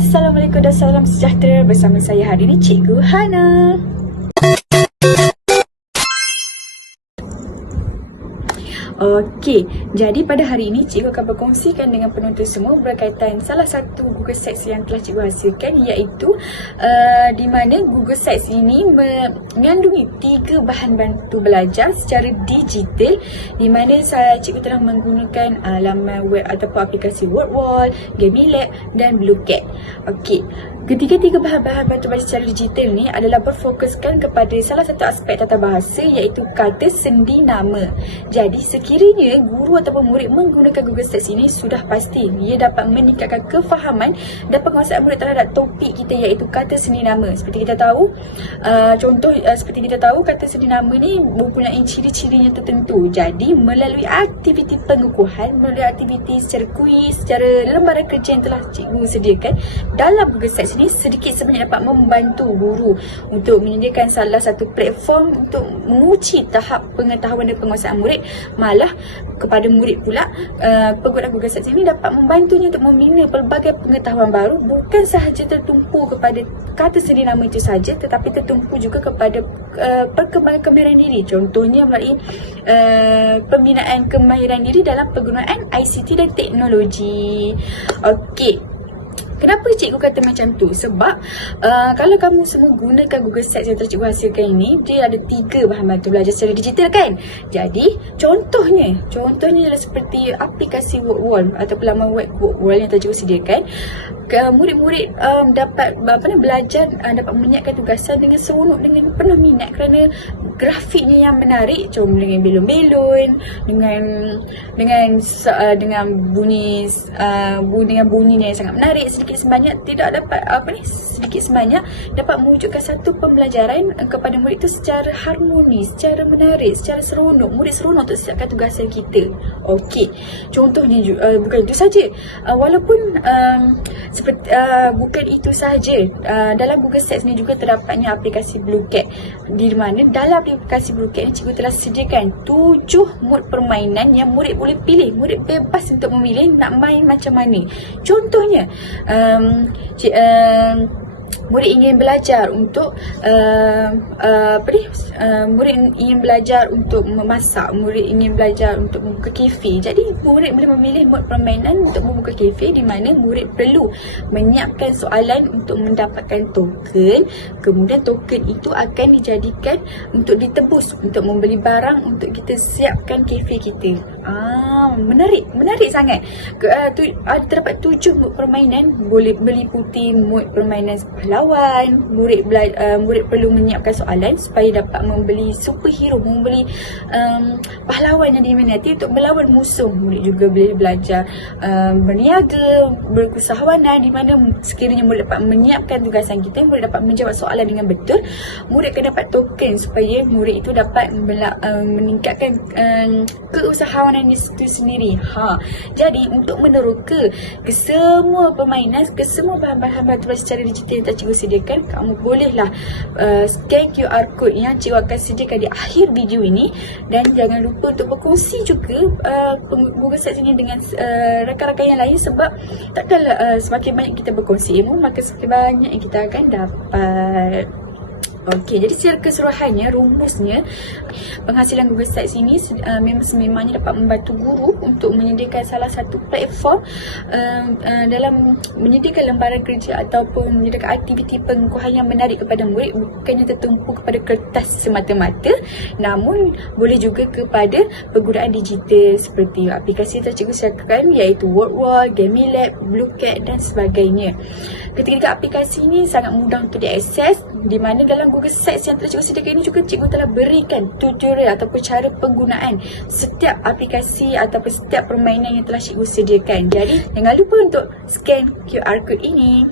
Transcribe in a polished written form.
Assalamualaikum dan salam sejahtera. Bersama saya hari ini Cikgu Hana. Okey, jadi pada hari ini cikgu akan berkongsikan dengan penonton semua berkaitan salah satu Google Sites yang telah cikgu hasilkan, iaitu di mana Google Sites ini mengandungi 3 bahan bantu belajar secara digital, di mana cikgu telah menggunakan laman web ataupun aplikasi WordWall, GamiLab dan BlueCat. Okey, ketiga-tiga bahan-bahan bantu belajar secara digital ni adalah berfokuskan kepada salah satu aspek tata bahasa, iaitu kata sendi nama. Jadi sekiranya guru ataupun murid menggunakan Google Sites ini, sudah pasti ia dapat meningkatkan kefahaman dan penguasaan murid terhadap topik kita, iaitu kata sendi nama. Seperti kita tahu, kata sendi nama ni mempunyai ciri-cirinya tertentu. Jadi melalui aktiviti pengukuhan, melalui aktiviti secara kuis, secara lembaran kerja yang telah cikgu sediakan dalam Google Sites ini, sedikit sebanyak dapat membantu guru untuk menyediakan salah satu platform untuk menguji tahap pengetahuan dan penguasaan murid. Malah kepada murid pula, penggunaan Google Sites ini dapat membantunya untuk membina pelbagai pengetahuan baru, bukan sahaja tertumpu kepada kata sendi nama itu sahaja, tetapi tertumpu juga kepada perkembangan kemahiran diri. Contohnya melalui pembinaan kemahiran diri dalam penggunaan ICT dan teknologi. Okey, kenapa cikgu kata macam tu? Sebab kalau kamu semua gunakan Google Sites yang telah cikgu hasilkan ini, dia ada 3 bahan bantu belajar secara digital kan? Jadi contohnya adalah seperti aplikasi WordWall ataupun laman web WordWall yang telah cikgu sediakan. Murid-murid dapat belajar, dapat menyiapkan tugasan dengan seronok, dengan penuh minat kerana grafiknya yang menarik, dengan belon-belon, dengan bunyi yang sangat menarik. Sedikit sebanyak dapat mewujudkan satu pembelajaran kepada murid itu secara harmonis, secara menarik, secara seronok. Murid seronok untuk siapkan tugasan kita. Okey, contohnya bukan itu saja. Walaupun bukan itu sahaja, dalam Google Sites ni juga terdapatnya aplikasi BlueCat, di mana dalam aplikasi BlueCat ni cikgu telah sediakan 7 mod permainan yang murid boleh pilih. Murid bebas untuk memilih nak main macam mana. Contohnya, murid ingin belajar untuk memasak, murid ingin belajar untuk membuka kafe. Jadi murid boleh memilih mod permainan untuk membuka kafe, di mana murid perlu menyiapkan soalan untuk mendapatkan token. Kemudian token itu akan dijadikan untuk ditebus untuk membeli barang untuk kita siapkan kafe kita. Menarik sangat. Terdapat 7 mod permainan, boleh meliputi mod permainan pahlawan. Murid perlu menyiapkan soalan supaya dapat membeli superhero, membeli pahlawan yang diminati untuk melawan musuh. Murid juga boleh belajar berniaga, berusahawanan, di mana sekiranya murid dapat menyiapkan tugasan kita, murid dapat menjawab soalan dengan betul, murid akan dapat token supaya murid itu dapat meningkatkan keusahawanan itu sendiri. Jadi untuk meneroka ke semua permainan, ke semua bahan-bahan bantu belajar secara digital yang cikgu sediakan, kamu bolehlah scan QR code yang cikgu akan sediakan di akhir video ini. Dan jangan lupa untuk berkongsi juga Google Sites ini dengan rakan-rakan yang lain, sebab takkanlah semakin banyak kita berkongsi ilmu, maka semakin banyak yang kita akan dapat. Okey, jadi secara keseluruhannya, rumusnya, penghasilan Google Sites ini memang sememangnya dapat membantu guru untuk menyediakan salah satu platform dalam menyediakan lembaran kerja ataupun menyediakan aktiviti pengukuhan yang menarik kepada murid, bukannya tertumpu kepada kertas semata-mata, namun boleh juga kepada penggunaan digital seperti aplikasi yang cikgu sediakan, iaitu WordWall, GamiLab, BlueCat dan sebagainya. Ketiga aplikasi ini sangat mudah untuk diakses, di mana dalam Google Sites yang telah cikgu sediakan ini juga cikgu telah berikan tutorial ataupun cara penggunaan setiap aplikasi ataupun setiap permainan yang telah cikgu sediakan. Jadi jangan lupa untuk scan QR code ini.